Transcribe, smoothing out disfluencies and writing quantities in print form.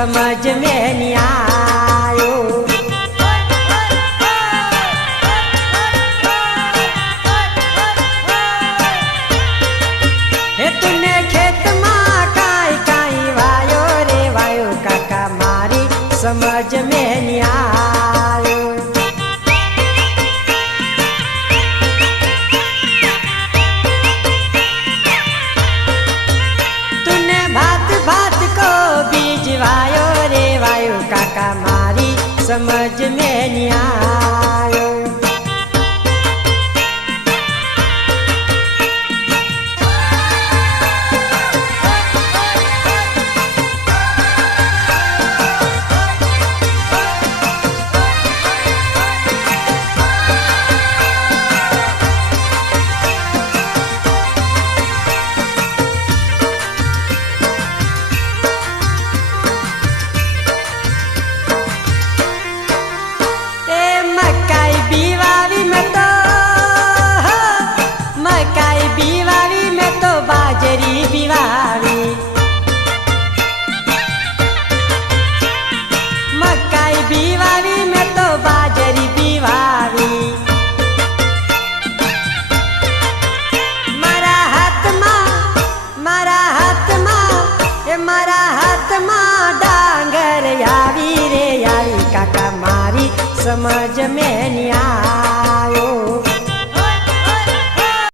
समझ में नहीं आयो। हे तूने खेत मां काई काई वायो रे वायो काका मारी समझ में नहीं आयो। तूने भात भात को बीज वायो रे वायो काका मारी समझ में नहीं आयो। मकाई बीवावी में तो बाजरी बीवावी। मारा हाथ मां डांगर यावी रे यावी काका मारी समझ में नहीं आयो।